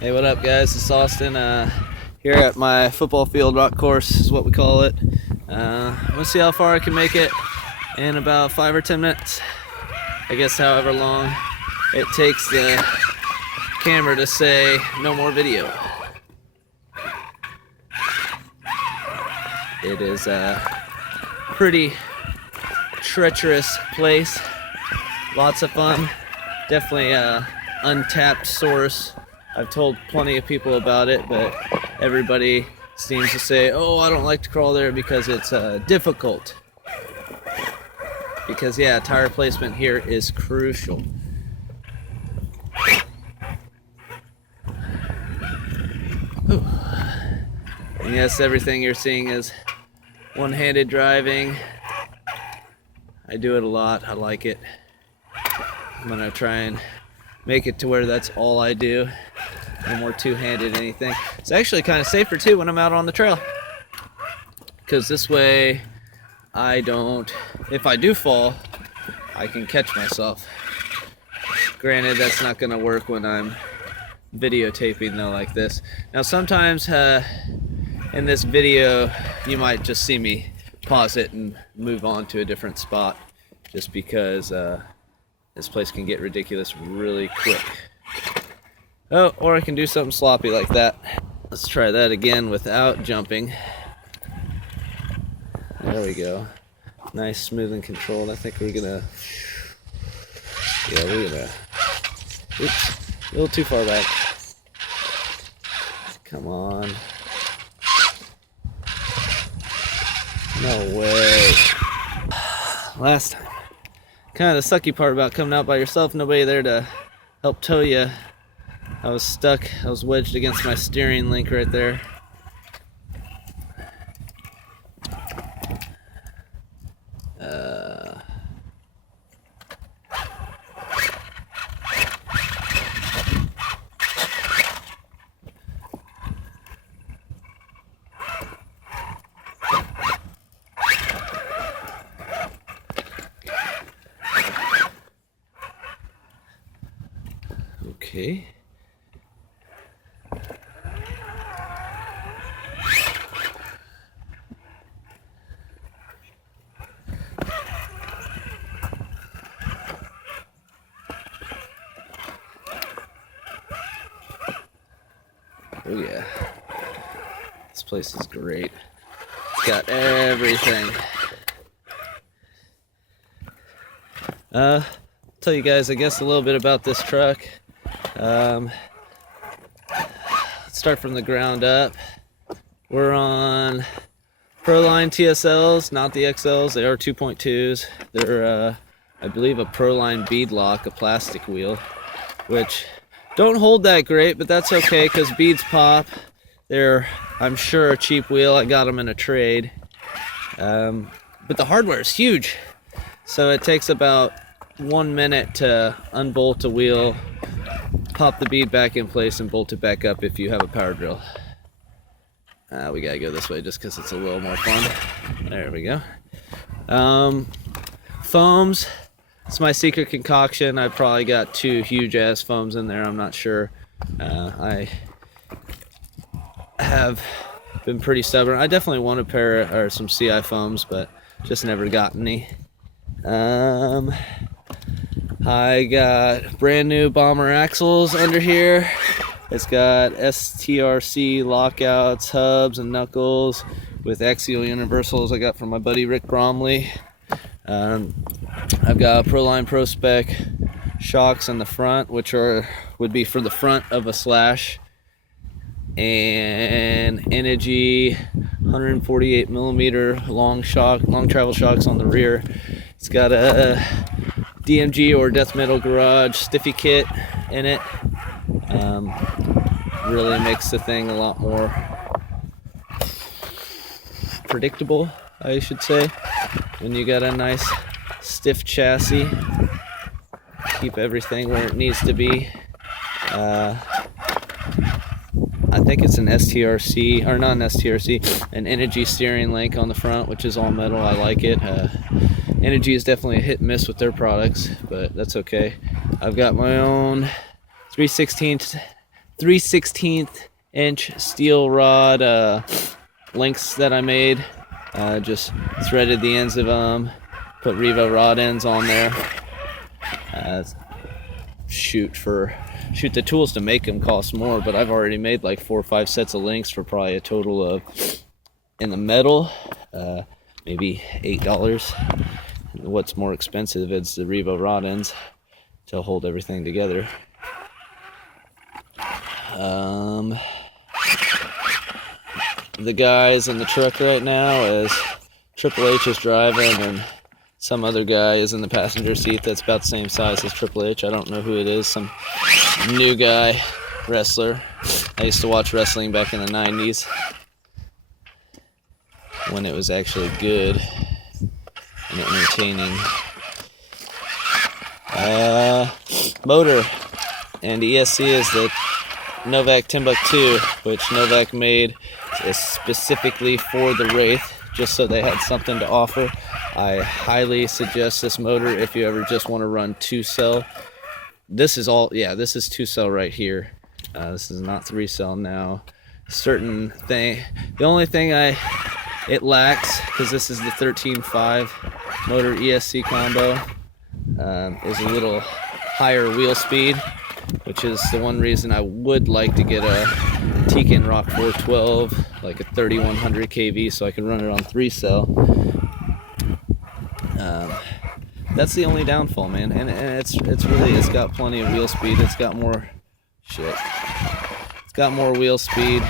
Hey, what up, guys? It's Austin here at my football field. Rock course is what we call it. Let's see how far I can make it in about 5 or 10 minutes. I guess however long it takes the camera to say no more video. It is a pretty treacherous place. Lots of fun. Definitely untapped source. I've told plenty of people about it, but everybody seems to say, oh, I don't like to crawl there because it's difficult. Because yeah, tire placement here is crucial. Whew. And yes, everything you're seeing is one-handed driving. I do it a lot. I like it. I'm gonna try and make it to where that's all I do. No more two-handed anything. It's actually kind of safer too when I'm out on the trail, because this way I don't, if I do fall, I can catch myself. Granted, that's not gonna work when I'm videotaping though, like this. Now sometimes in this video you might just see me pause it and move on to a different spot, just because this place can get ridiculous really quick. Oh, or I can do something sloppy like that. Let's try that again without jumping. There we go. Nice, smooth and controlled. I think we're gonna, oops, a little too far back. Come on. No way. Last time. Kind of the sucky part about coming out by yourself, nobody there to help tow you. I was stuck, I was wedged against my steering link right there. Okay. Oh yeah, this place is great. It's got everything. Tell you guys, I guess, a little bit about this truck. Let's start from the ground up. We're on Proline TSLs, not the XLs. They are 2.2s. They're, I believe, a Proline bead lock, a plastic wheel, which don't hold that great, but that's okay because beads pop. They're, I'm sure, a cheap wheel. I got them in a trade. But the hardware is huge. So it takes about 1 minute to unbolt a wheel, pop the bead back in place, and bolt it back up if you have a power drill. We gotta go this way just because it's a little more fun. There we go. Foams. It's my secret concoction. I probably got 2 huge ass foams in there. I'm not sure. I have been pretty stubborn. I definitely want a pair or some CI foams, but just never got any. I got brand new bomber axles under here. It's got STRC lockouts, hubs, and knuckles with axial universals I got from my buddy Rick Bromley. I've got Proline Pro Spec shocks in the front, which would be for the front of a Slash, and Energy 148 millimeter long travel shocks on the rear. It's got a DMG or Death Metal Garage stiffy kit in it. Really makes the thing a lot more predictable, I should say, when you got a nice stiff chassis. Keep everything where it needs to be. I think it's an STRC, or not an STRC, an Energy steering link on the front, which is all metal. I like it. Energy is definitely a hit and miss with their products, but that's okay. I've got my own 3/16 3/16" steel rod links that I made. Just threaded the ends of them, put Revo rod ends on there. Shoot, the tools to make them cost more, but I've already made like 4 or 5 sets of links for probably a total of, in the metal, maybe $8. What's more expensive is the Revo rod ends to hold everything together. The guys in the truck right now is Triple H is driving, and some other guy is in the passenger seat that's about the same size as Triple H. I don't know who it is, some new guy, wrestler. I used to watch wrestling back in the 90s when it was actually good and entertaining. Motor and ESC is the Novak Timbuktu, which Novak made specifically for the WRAITH, just so they had something to offer. I highly suggest this motor if you ever just want to run 2-cell. This is 2-cell right here. This is not 3-cell now. The only thing it lacks, because this is the 13.5 motor ESC combo, is a little higher wheel speed, which is the one reason I would like to get a Tekin Rock 412, like a 3100 kV, so I can run it on 3-cell. That's the only downfall, man, and it's got plenty of wheel speed. It's got more wheel speed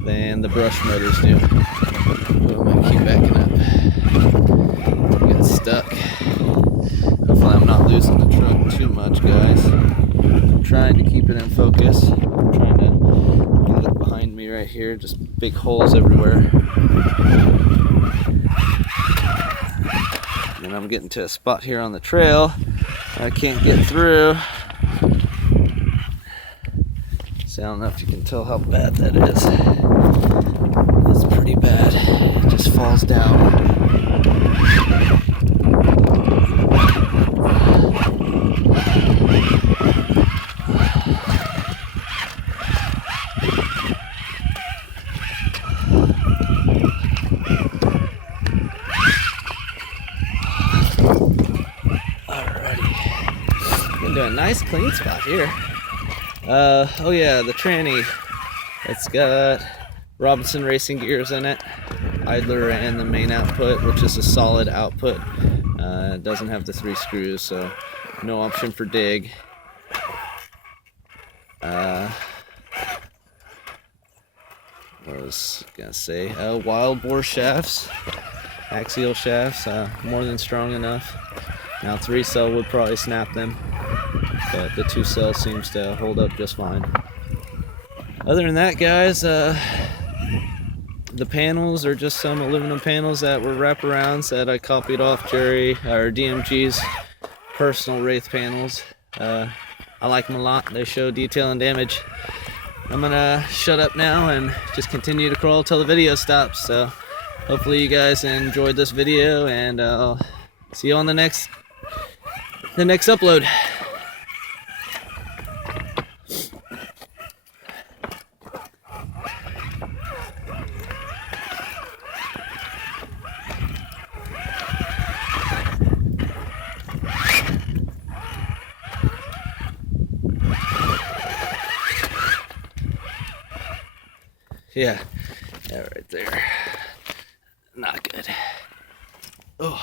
than the brush motors do. Oh, I'm gonna keep backing up. Get stuck. Hopefully I'm not losing the truck too much, guys. I'm trying to keep it in focus. I'm trying to look behind me right here, just big holes everywhere. And I'm getting to a spot here on the trail I can't get through. See, I don't know if you can tell how bad that is. It's pretty bad. It just falls down. Into a nice clean spot here. Oh yeah, the tranny. It's got Robinson racing gears in it, idler and the main output, which is a solid output. It doesn't have the 3 screws, so no option for dig. What was I gonna say? Wild bore shafts, axial shafts, more than strong enough. Now 3-cell would probably snap them, but the 2-cell seems to hold up just fine. Other than that, guys, the panels are just some aluminum panels that were wraparounds that I copied off DMG's personal WRAITH panels. I like them a lot. They show detail and damage. I'm gonna shut up now and just continue to crawl till the video stops. So hopefully you guys enjoyed this video, and I'll see you on the next upload. Yeah, right there. Not good. Oh.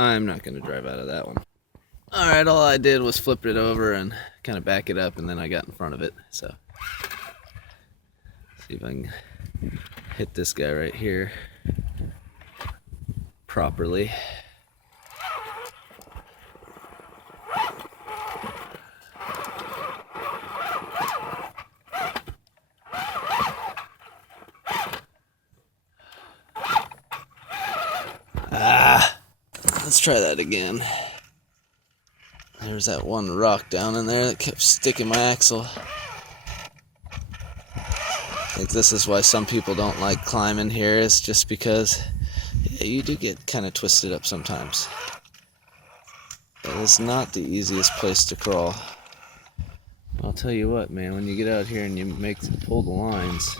I'm not going to drive out of that one. Alright, all I did was flip it over and kind of back it up, and then I got in front of it. So, see if I can hit this guy right here properly. Let's try that again. There's that one rock down in there that kept sticking my axle. I think this is why some people don't like climbing here, is just because you do get kind of twisted up sometimes. But it's not the easiest place to crawl. I'll tell you what, man, when you get out here and you pull the lines,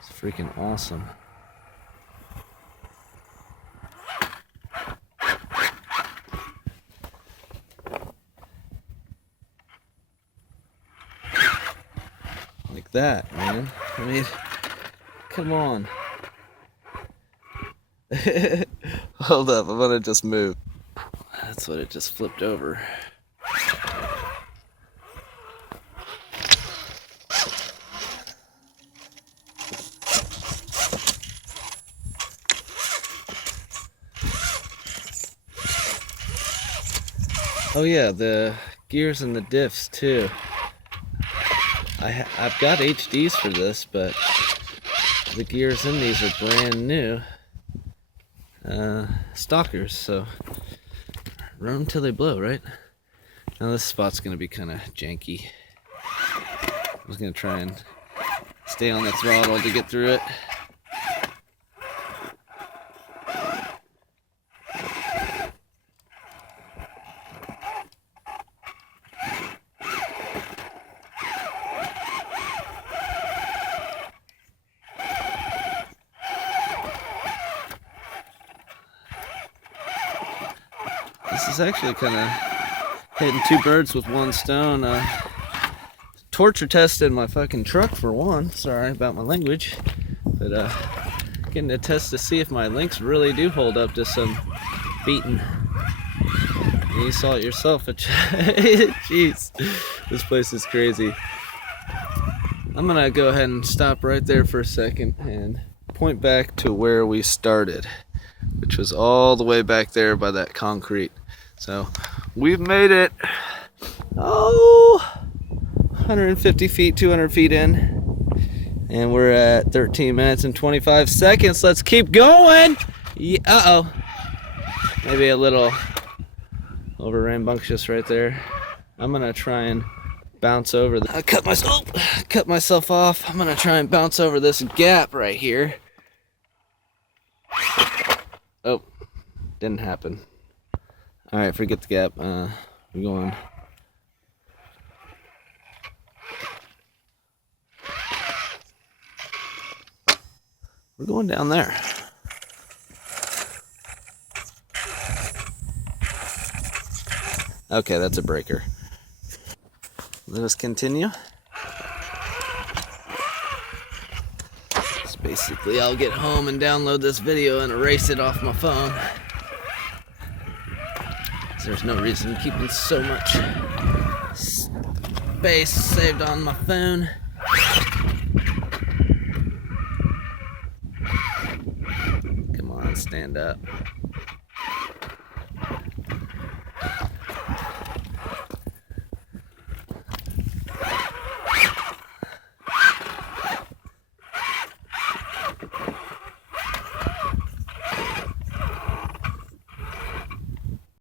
it's freaking awesome. Like that, man. I mean, come on. Hold up, I'm gonna just move. That's what it just flipped over. Oh yeah, the gears and the diffs too. I've got HDs for this, but the gears in these are brand new stockers, so run them till they blow, right? Now this spot's gonna be kind of janky. I was gonna try and stay on the throttle to get through it. This is actually kind of hitting two birds with one stone. Torture tested my fucking truck for one. Sorry about my language, but getting a test to see if my links really do hold up to some beating. You saw it yourself. Jeez, this place is crazy. I'm gonna go ahead and stop right there for a second and point back to where we started, which was all the way back there by that concrete. So we've made it, 150 feet, 200 feet in, and we're at 13 minutes and 25 seconds. Let's keep going. Yeah, uh-oh, maybe a little over rambunctious right there. I'm gonna try and bounce over I cut myself off. I'm gonna try and bounce over this gap right here. Oh, didn't happen. All right, forget the gap. We're going. We're going down there. Okay, that's a breaker. Let us continue. So basically, I'll get home and download this video and erase it off my phone. There's no reason keeping so much space saved on my phone. Come on, stand up.